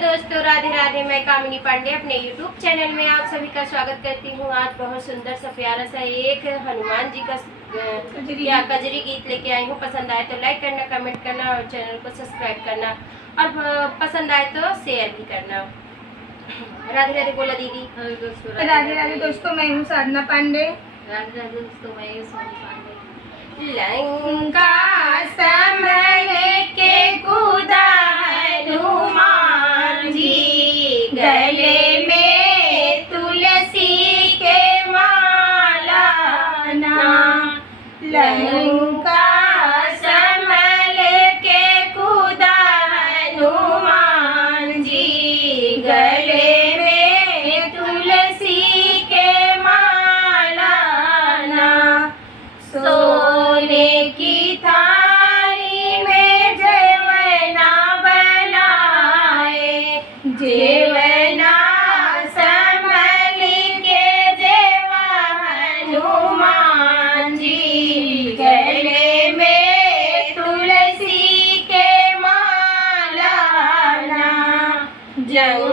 दोस्तों, राधे राधे। मैं कामिनी पांडे अपने YouTube चैनल में आप सभी का स्वागत करती हूँ। आज बहुत सुंदर सा प्यारा सा एक हनुमान जी का कजरी गीत लेके आई हूँ। पसंद आए तो लाइक करना, कमेंट करना और चैनल को सब्सक्राइब करना और पसंद आए तो शेयर भी करना। राधे राधे बोला दीदी। राधे राधे दोस्तों, मैं हूँ साधना पांडे। राधे राधे दोस्तों, मैं हूँ सोनी पांडे। लंका संभल के कूदा हनुमान जी, गले में तुलसी के माला ना। लंका संभल के कूदा हनुमान जी, गले में तुलसी के माला ना। सोने की थाली में जेवना बनाए, जेवना संभल के जेवा हनुमान जी, गले में तुलसी के माला ना। जंग